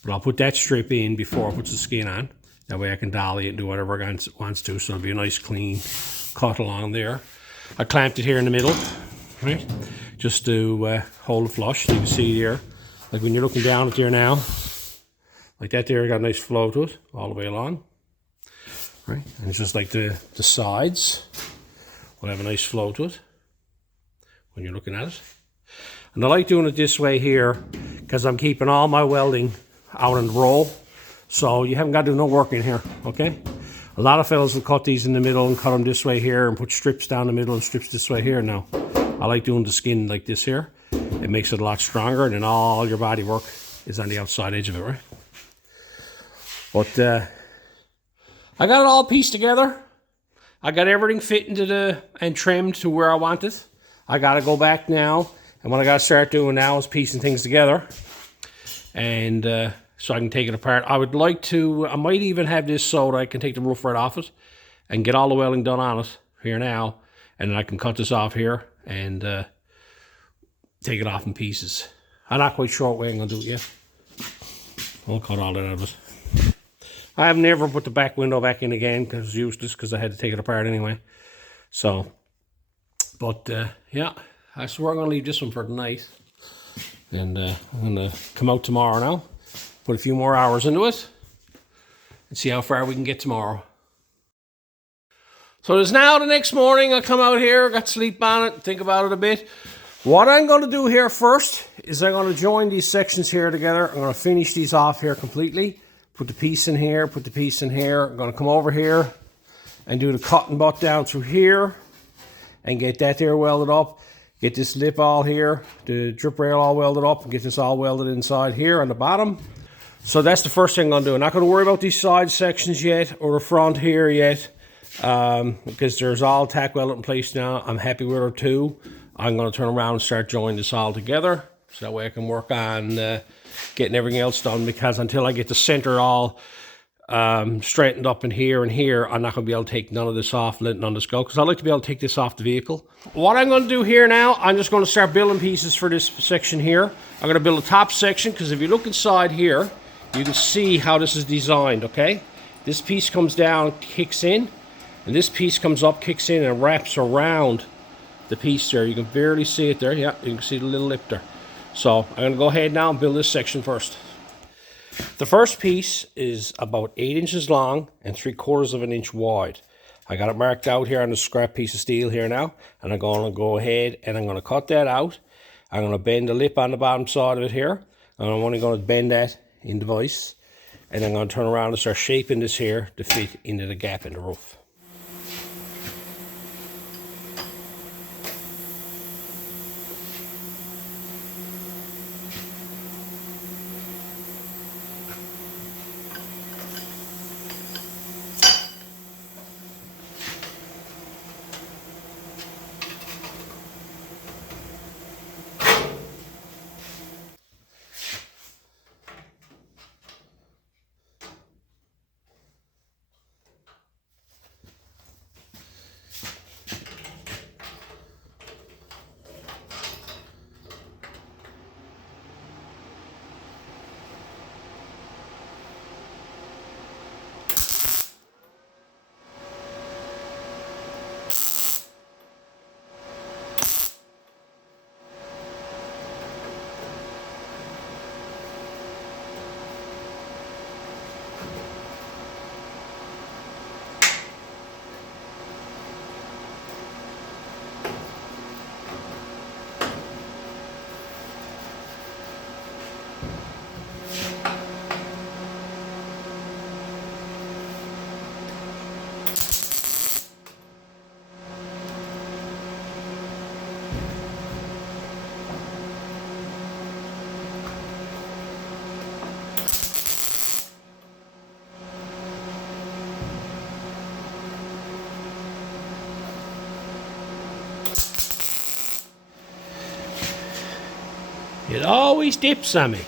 but I'll put that strip in before I put the skin on. That way I can dolly it and do whatever I want to, so it'll be a nice clean cut along there. I clamped it here in the middle, right? Just to hold it flush. You can see there, like when you're looking down at there now, like that there, got a nice flow to it all the way along, right? And it's just like the sides will have a nice flow to it when you're looking at it. And I like doing it this way here because I'm keeping all my welding out in the roll, so you haven't got to do no work in here, okay? A lot of fellas will cut these in the middle and cut them this way here and put strips down the middle and strips this way here. No, I like doing the skin like this here. It makes it a lot stronger, and then all your body work is on the outside edge of it, right? But I got it all pieced together. I got everything fit into and trimmed to where I want it. I got to go back now, and what I got to start doing now is piecing things together, and so I can take it apart. I would like to, I might even have this so that I can take the roof right off it and get all the welding done on it here now, and then I can cut this off here and take it off in pieces. I'm not quite sure what way I'm going to do it yet. I'll cut all that out of it. I have never put the back window back in again because it's useless, because I had to take it apart anyway. So, but yeah, so we're going to leave this one for tonight. And I'm going to come out tomorrow now, put a few more hours into it, and see how far we can get tomorrow. So it's now the next morning. I come out here, got sleep on it, think about it a bit. What I'm going to do here first is I'm going to join these sections here together. I'm going to finish these off here completely. Put the piece in here, put the piece in here. I'm going to come over here and do the cut and butt down through here and get that there welded up. Get this lip all here, the drip rail all welded up, and get this all welded inside here on the bottom. So that's the first thing I'm going to do. I'm not going to worry about these side sections yet or the front here yet, because there's all tack welded in place now. I'm happy with it too. I'm going to turn around and start joining this all together, so that way I can work on getting everything else done, because until I get the center all straightened up in here and here, I'm not going to be able to take none of this off, let none of this go, because I like to be able to take this off the vehicle. What I'm going to do here now, I'm just going to start building pieces for this section here. I'm going to build a top section, because if you look inside here, you can see how this is designed, okay? This piece comes down, kicks in, and this piece comes up, kicks in, and wraps around the piece there. You can barely see it there. Yeah, you can see the little lip there. So I'm going to go ahead now and build this section first. The first piece is about 8 inches long and 3/4 of an inch wide. I got it marked out here on the scrap piece of steel here now, and I'm going to go ahead and I'm going to cut that out. I'm going to bend the lip on the bottom side of it here, and I'm only going to bend that in the vise, and I'm going to turn around and start shaping this here to fit into the gap in the roof. It always dips on me.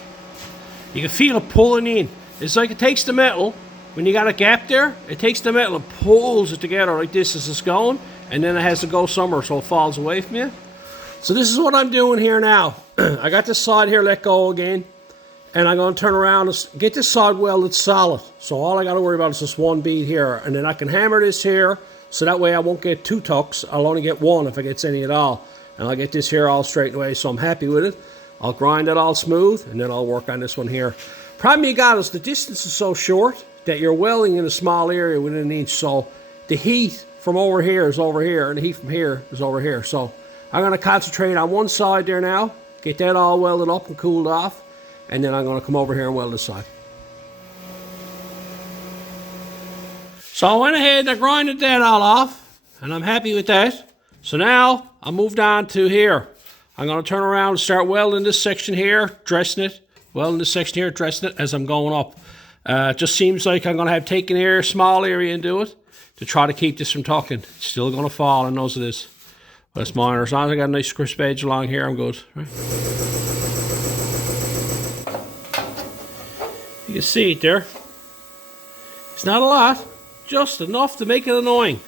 You can feel it pulling in. It's like it takes the metal, when you got a gap there, it takes the metal and pulls it together like this as it's going, and then it has to go somewhere so it falls away from you. So this is what I'm doing here now. I got this side here let go again, and I'm going to turn around and get this side welded solid. So all I got to worry about is this one bead here, and then I can hammer this here, so that way I won't get 2 tucks. I'll only get 1 if I get any at all. And I'll get this here all straightened away, so I'm happy with it. I'll grind it all smooth, and then I'll work on this one here. Problem you got is the distance is so short that you're welding in a small area within an inch. So the heat from over here is over here, and the heat from here is over here. So I'm going to concentrate on one side there now, get that all welded up and cooled off, and then I'm going to come over here and weld this side. So I went ahead and I grinded that all off, and I'm happy with that. So now I moved on to here. I'm going to turn around and start welding this section here, dressing it, welding this section here, dressing it as I'm going up. It just seems like I'm going to have taken here, a small area and do it to try to keep this from tucking. It's still going to fall, I know it is. But it's minor. As long as I got a nice crisp edge along here, I'm good. Right? You can see it there. It's not a lot, just enough to make it annoying.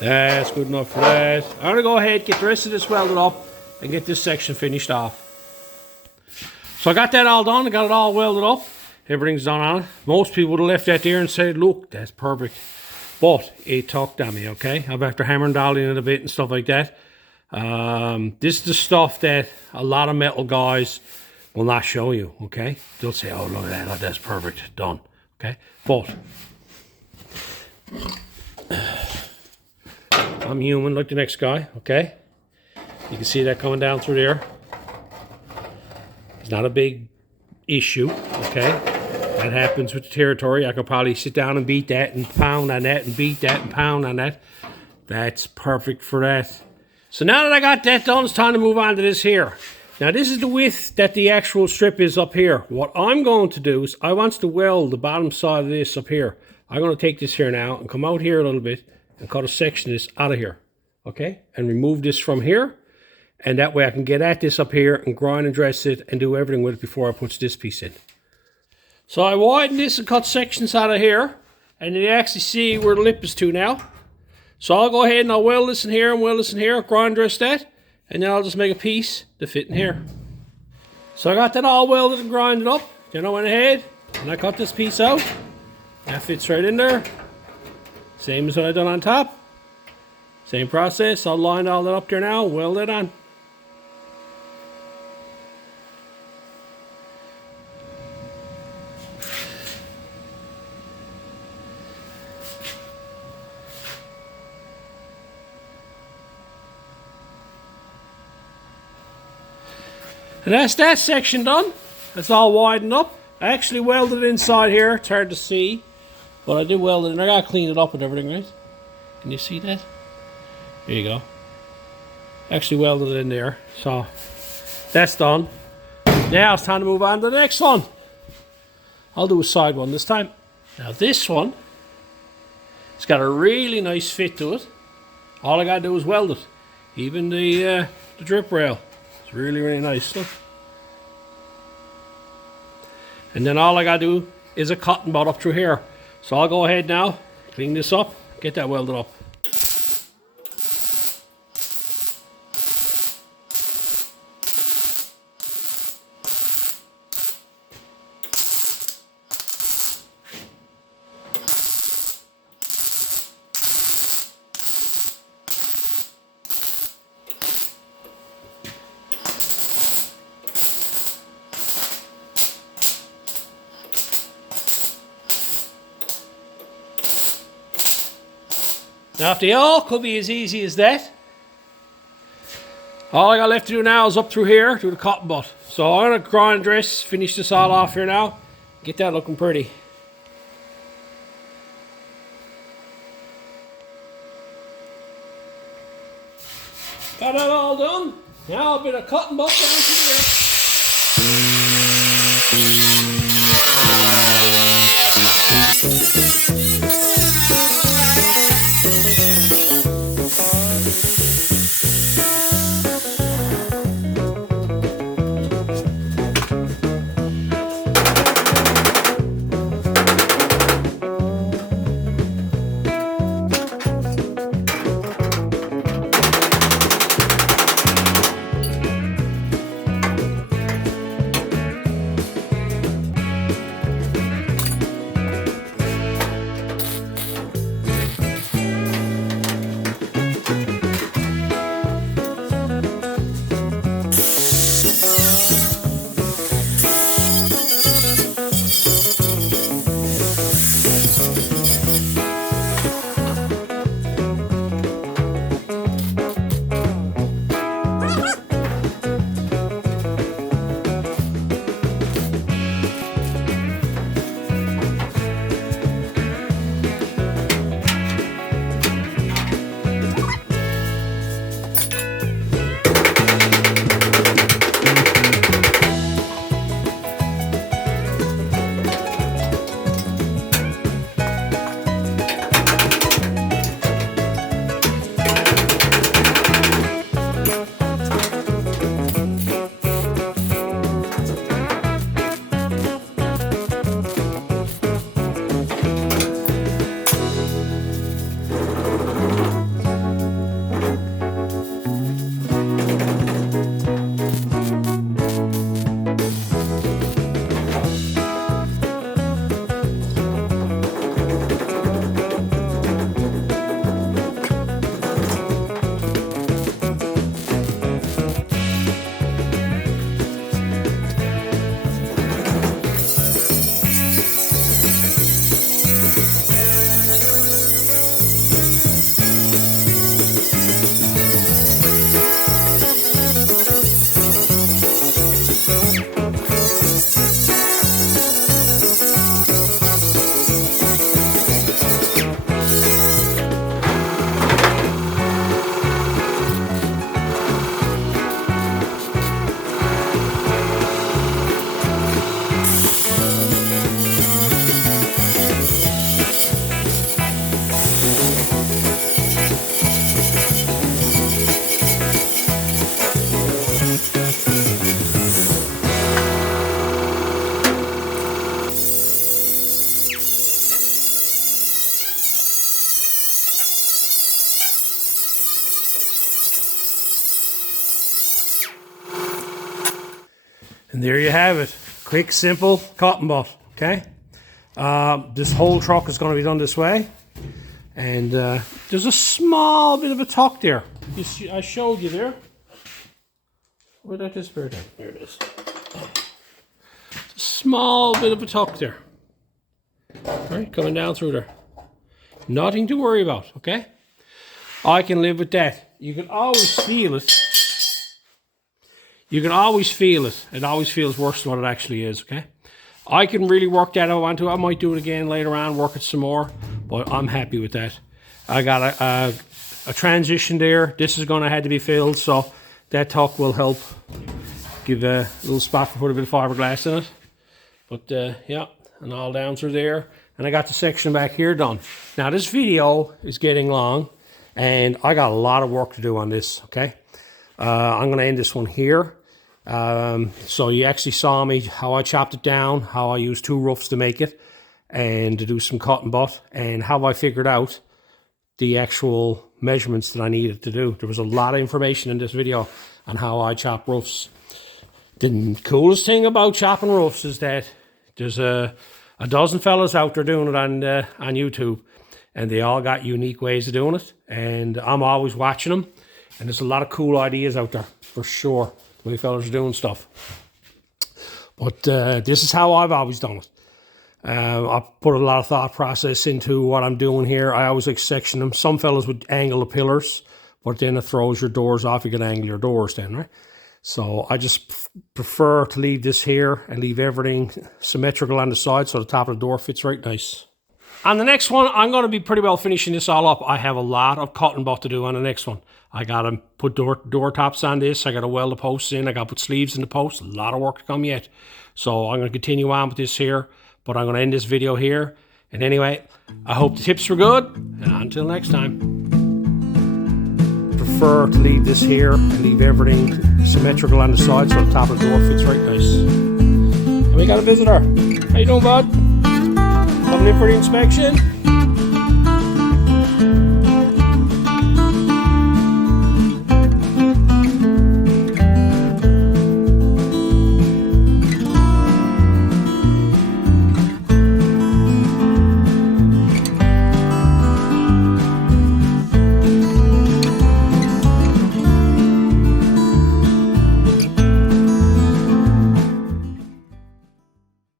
That's good enough for that. I'm going to go ahead, get the rest of this welded up, and get this section finished off. So I got that all done, I got it all welded up. Everything's done on it. Most people would have left that there and said, look, that's perfect. But it tucked on me, okay? I'm after hammering down in it a bit and stuff like that. This is the stuff that a lot of metal guys will not show you, okay? They'll say, oh, look at that, oh, that's perfect, done, okay? But I'm human like the next guy, okay? You can see that coming down through there. It's not a big issue, okay? That happens with the territory. I could probably sit down and beat that and pound on that and beat that and pound on that. That's perfect for that. So now that I got that done, it's time to move on to this here. Now this is the width that the actual strip is up here. What I'm going to do is I want to weld the bottom side of this up here. I'm going to take this here now and come out here a little bit and cut a section of this out of here. Okay? And remove this from here. And that way I can get at this up here and grind and dress it and do everything with it before I put this piece in. So I widen this and cut sections out of here. And you actually see where the lip is to now. So I'll go ahead and I'll weld this in here and weld this in here, grind dress that. And then I'll just make a piece to fit in here. So I got that all welded and grinded up. Then I went ahead and I cut this piece out. That fits right in there. Same as what I done on top. Same process. I'll line all that up there now, weld it on. And that's that section done. It's all widened up. I actually welded it inside here. It's hard to see, but I did weld it, and I gotta clean it up and everything, right? Can you see that? There you go. Actually welded it in there. So that's done. Now it's time to move on to the next one. I'll do a side one this time. Now this one, it's got a really nice fit to it. All I gotta do is weld it. Even the drip rail. It's really, really nice stuff. And then all I gotta do is a cotton bud up through here. So I'll go ahead now, clean this up, get that welded up. Now, if they all could be as easy as that, all I got left to do now is up through here, do the cotton bud. So I'm going to grind dress, finish this all off here now, get that looking pretty. Got that all done. Now a bit of cotton bud down through here. And there you have it. Quick, simple cotton butt, okay? This whole truck is going to be done this way. And there's a small bit of a tuck there. I showed you there. Where did that disappear then? There it is. It's a small bit of a tuck there. All right, coming down through there. Nothing to worry about, okay? I can live with that. You can always feel it. You can always feel it. It always feels worse than what it actually is, okay? I can really work that out if I want to. I might do it again later on, work it some more, but I'm happy with that. I got a transition there. This is going to have to be filled, so that tuck will help give a little spot to put a bit of fiberglass in it. But yeah, and all down through there. And I got the section back here done. Now this video is getting long, and I got a lot of work to do on this, okay? I'm going to end this one here. So you actually saw me how I chopped it down, how I used 2 roughs to make it, and to do some cut and butt, and how I figured out the actual measurements that I needed to do. There was a lot of information in this video on how I chop roofs. The coolest thing about chopping roofs is that there's a dozen fellas out there doing it on YouTube, and they all got unique ways of doing it, and I'm always watching them, and there's a lot of cool ideas out there, for sure, the way fellas are doing stuff. But this is how I've always done it. I put a lot of thought process into what I'm doing here. I always like section them. Some fellas would angle the pillars, but then it throws your doors off. You can angle your doors then, right? So I just prefer to leave this here and leave everything symmetrical on the side so the top of the door fits right nice. On the next one, I'm going to be pretty well finishing this all up. I have a lot of cut and butt to do on the next one. I got to put door tops on this. I got to weld the posts in. I got to put sleeves in the posts. A lot of work to come yet. So I'm going to continue on with this here, but I'm going to end this video here. And anyway, I hope the tips were good. And until next time. Prefer to leave this here and leave everything symmetrical on the side so the top of the door fits right nice. And we got a visitor. How you doing, bud? Coming in for the inspection?